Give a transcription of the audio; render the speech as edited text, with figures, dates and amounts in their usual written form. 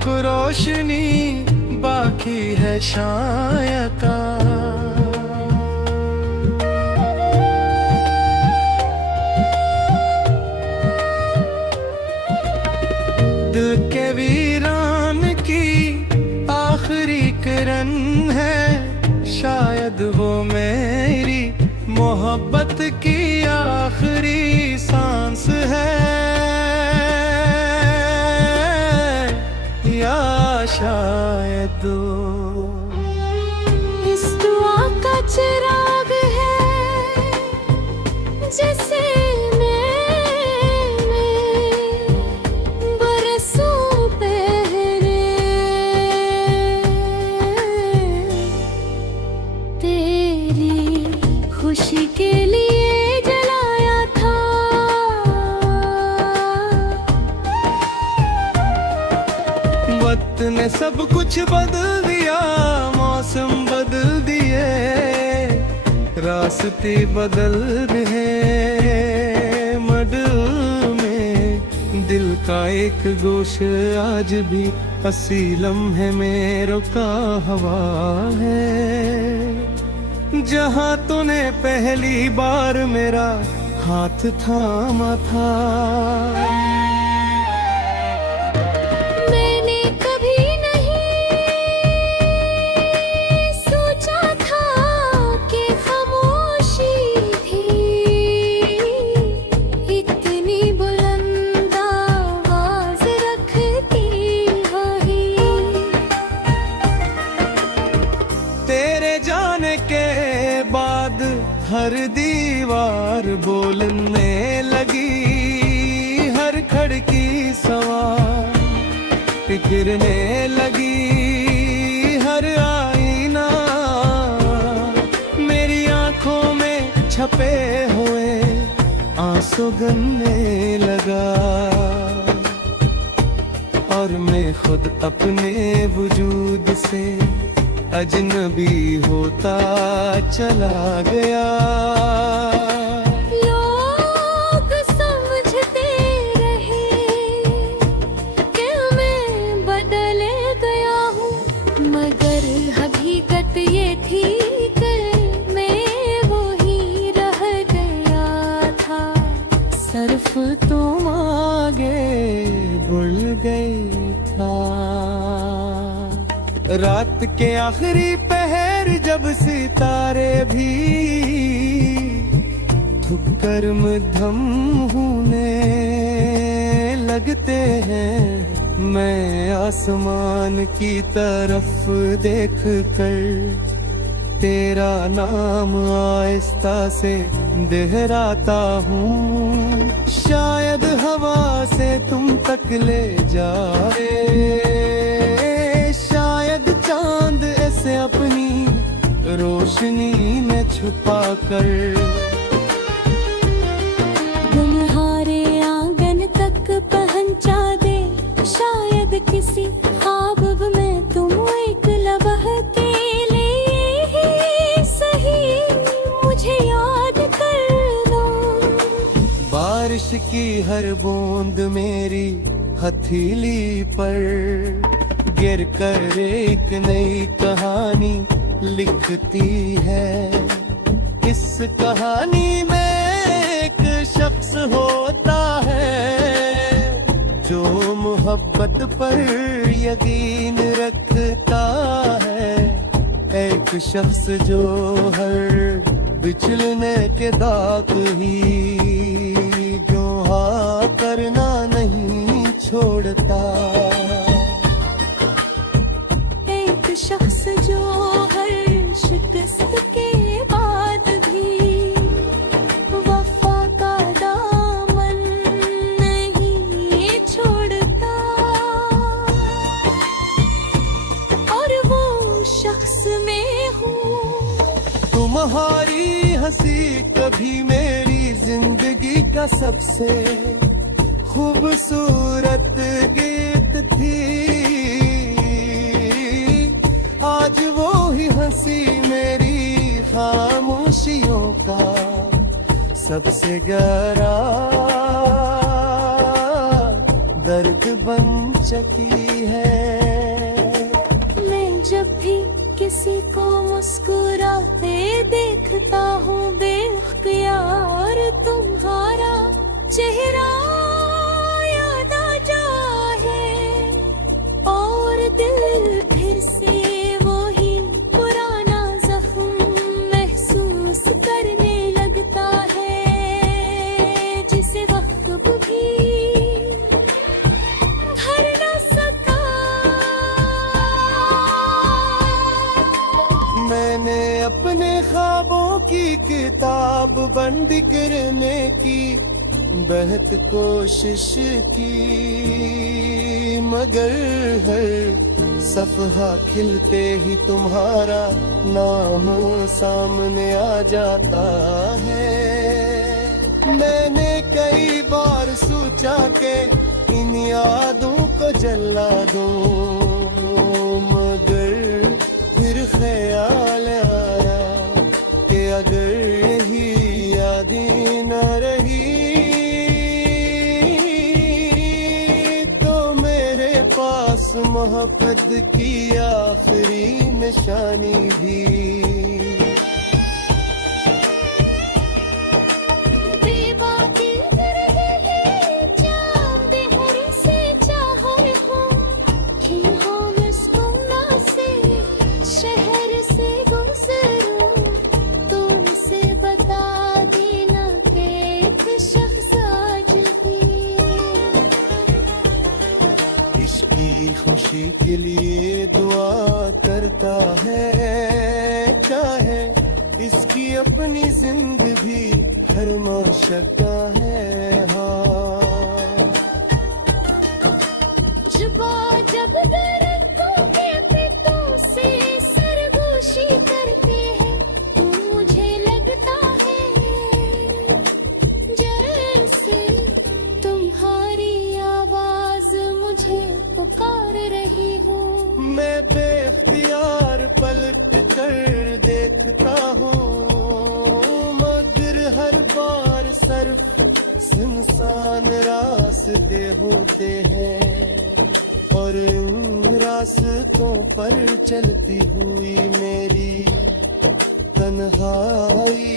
एक रोशनी बाकी है शायद। दिल के वीरान की आखिरी किरण है, शायद वो मेरी मोहब्बत की आखिरी सांस है, या शायद इस दुआ का चिराग है जैसे मैंने बरसों पहले तेरी खुशी के लिए जलाया था। वक्त ने सब कुछ बदल दिया, मौसम बदल दिए, रास्ते बदल रहे। मडल में दिल का एक गोश आज भी हंसी लम्हे में रुका हवा है, जहाँ तूने पहली बार मेरा हाथ थामा था। हर दीवार बोलने लगी, हर खिड़की सवार गिरने लगी, हर आईना मेरी आंखों में छपे हुए आंसू गनने लगा, और मैं खुद अपने वजूद से अजनबी होता चला गया। लोग समझते रहे कि मैं बदल गया हूँ, मगर हकीकत ये थी कि मैं वो ही रह गया था। सिर्फ तुम आगे भूल गई था। रात के आखिरी पहर जब सितारे भी थुककर मध्यम होने लगते हैं, मैं आसमान की तरफ देख कर तेरा नाम आहिस्ता से दोहराता हूँ। शायद हवा से तुम तक ले जाए, चांद ऐसे अपनी रोशनी में छुपा कर तुम्हारे आंगन तक पहुंचा दे। शायद किसी ख्वाब में तुम एक लम्हा के लिए ही सही मुझे याद कर दो। बारिश की हर बूंद मेरी हथेली पर गिर कर एक नई कहानी लिखती है। इस कहानी में एक शख्स होता है जो मोहब्बत पर यकीन रखता है, एक शख्स जो हर बिछड़ने के दाग ही जो हाँ करना नहीं छोड़ता, शख्स जो हर शिकस्त के बाद भी वफा का दामन नहीं छोड़ता, और वो शख्स मैं हूँ। तुम्हारी हंसी कभी मेरी जिंदगी का सबसे खूबसूरत गीत थी, आज वो ही हंसी मेरी खामोशियों का सबसे गहरा दर्द बन चकी है। मैं जब भी किसी को मुस्कुराते देखता हूँ बेख्तियार तुम्हारा चेहरा याद आ जाए और दिल फिर से वही पुराना जख्म महसूस करने लगता है जिसे वक्त भी भर न सका। मैंने अपने ख्वाबों की किताब बंद करने की बहुत कोशिश की, मगर हर सफहा खिलते ही तुम्हारा नाम सामने आ जाता है। मैंने कई बार सोचा कि इन यादों को जला दूं, मगर फिर ख्याल आया कि अगर यही यादें न रही तो मेरे पास मोहब्बत की आखिरी निशानी भी। खुशी के लिए दुआ करता है, चाहे इसकी अपनी जिंदगी हर मशक्क़त है। हाँ जब दर्दों के पितों से सरगोशी करते हैं तो मुझे लगता है जैसे तुम्हारी आवाज मुझे पुकार रही हो। मैं बेख्तियार पलट कर देखता हूँ, मगर हर बार सिर्फ सुनसान रास्ते होते हैं और उन रास्तों पर चलती हुई मेरी तन्हाई